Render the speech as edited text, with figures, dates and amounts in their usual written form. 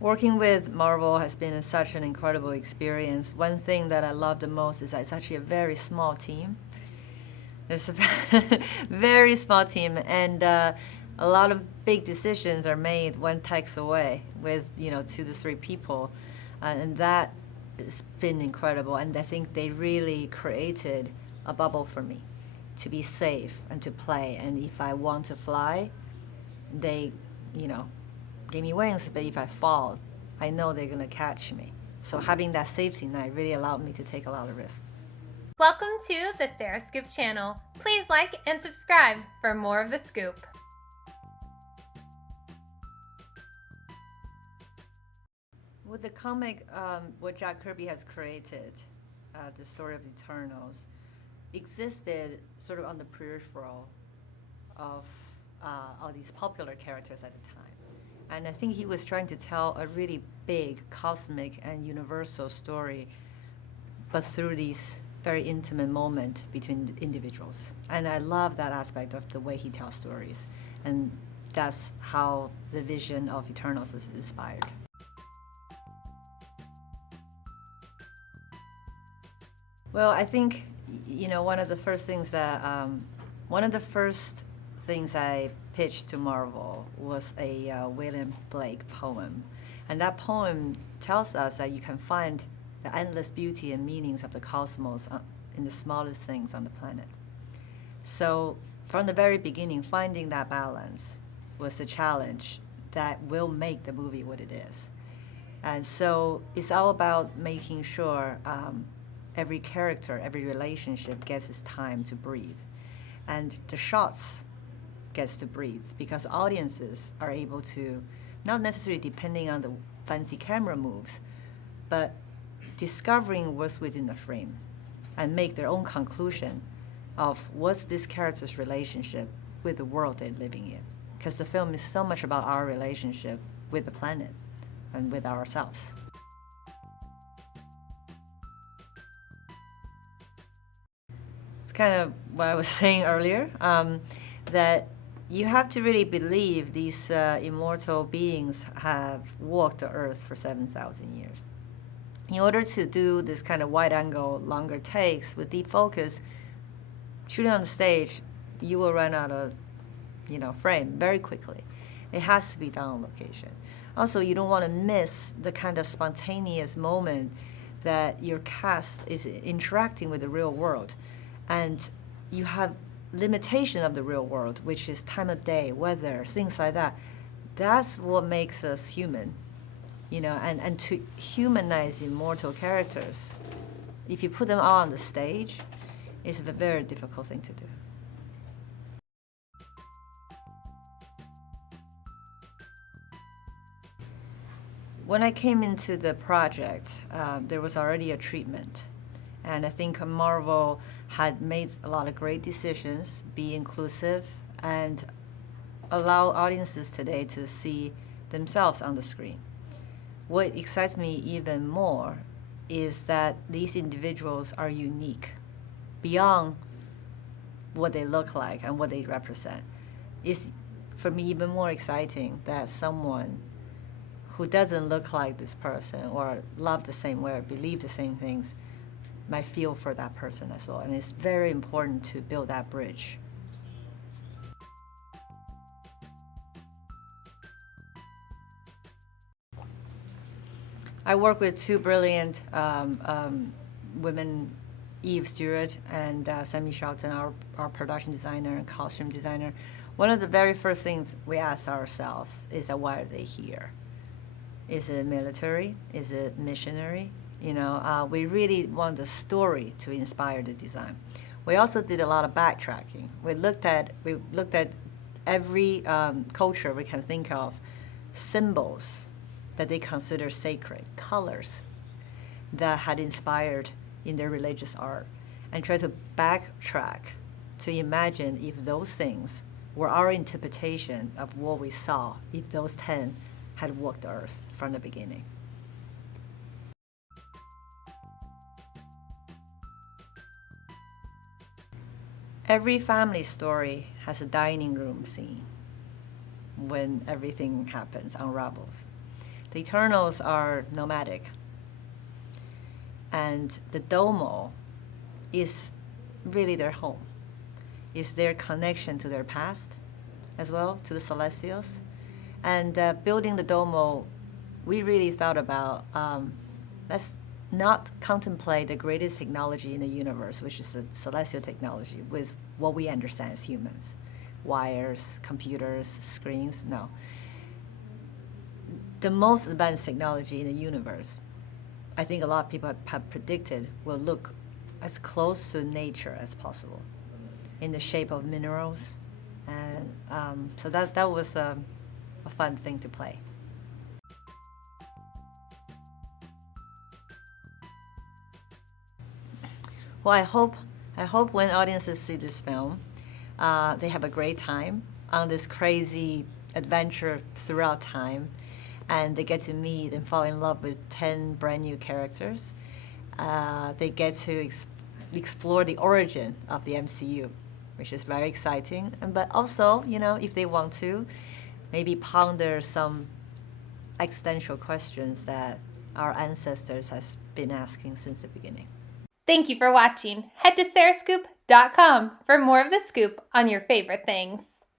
Working with Marvel has been such an incredible experience. One thing that I love the most is that it's actually a very small team. There's a very small team, and a lot of big decisions are made one takes away with 2 to 3 people, and that has been incredible. And I think they really created a bubble for me to be safe and to play. And if I want to fly, they gave me wings, but if I fall, I know they're gonna catch me. So having that safety net really allowed me to take a lot of risks. Welcome to the Sarah Scoop channel. Please like and subscribe for more of the scoop. With the comic, what Jack Kirby has created, the story of the Eternals, existed sort of on the peripheral of all these popular characters at the time. And I think he was trying to tell a really big, cosmic, and universal story, but through these very intimate moments between individuals. And I love that aspect of the way he tells stories. And that's how the vision of Eternals was inspired. Well, I think, one of the first things I pitched to Marvel was a William Blake poem. And that poem tells us that you can find the endless beauty and meanings of the cosmos in the smallest things on the planet. So from the very beginning, finding that balance was the challenge that will make the movie what it is. And so it's all about making sure every character, every relationship gets its time to breathe. And the shots gets to breathe because audiences are able to, not necessarily depending on the fancy camera moves, but discovering what's within the frame and make their own conclusion of what's this character's relationship with the world they're living in. Because the film is so much about our relationship with the planet and with ourselves. It's kind of what I was saying earlier, that you have to really believe these immortal beings have walked the earth for 7,000 years. In order to do this kind of wide-angle, longer takes with deep focus, shooting on the stage, you will run out of frame very quickly. It has to be done on location. Also, you don't want to miss the kind of spontaneous moment that your cast is interacting with the real world. And you have limitation of the real world, which is time of day, weather, things like that. That's what makes us human, and to humanize immortal characters, if you put them all on the stage, it's a very difficult thing to do. When I came into the project, there was already a treatment. And I think Marvel had made a lot of great decisions, be inclusive, and allow audiences today to see themselves on the screen. What excites me even more is that these individuals are unique beyond what they look like and what they represent. It's, for me, even more exciting that someone who doesn't look like this person or love the same way or believe the same things might feel for that person as well. And it's very important to build that bridge. I work with 2 brilliant women, Eve Stewart and Sammy Shelton, our production designer and costume designer. One of the very first things we ask ourselves is that why are they here? Is it military? Is it missionary? We really want the story to inspire the design. We also did a lot of backtracking. We looked at every culture we can think of, symbols that they consider sacred, colors that had inspired in their religious art, and try to backtrack to imagine if those things were our interpretation of what we saw if those 10 had walked the earth from the beginning. Every family story has a dining room scene when everything happens, unravels. The Eternals are nomadic. And the Domo is really their home. It's their connection to their past as well, to the Celestials. And building the Domo, we really thought about, let's not contemplate the greatest technology in the universe, which is the celestial technology, with what we understand as humans. Wires, computers, screens, no. The most advanced technology in the universe, I think a lot of people have predicted, will look as close to nature as possible in the shape of minerals. And so that was a fun thing to play. Well, I hope when audiences see this film, they have a great time on this crazy adventure throughout time, and they get to meet and fall in love with 10 brand new characters. They get to explore the origin of the MCU, which is very exciting. But also, if they want to, maybe ponder some existential questions that our ancestors has been asking since the beginning. Thank you for watching. Head to sarahscoop.com for more of the scoop on your favorite things.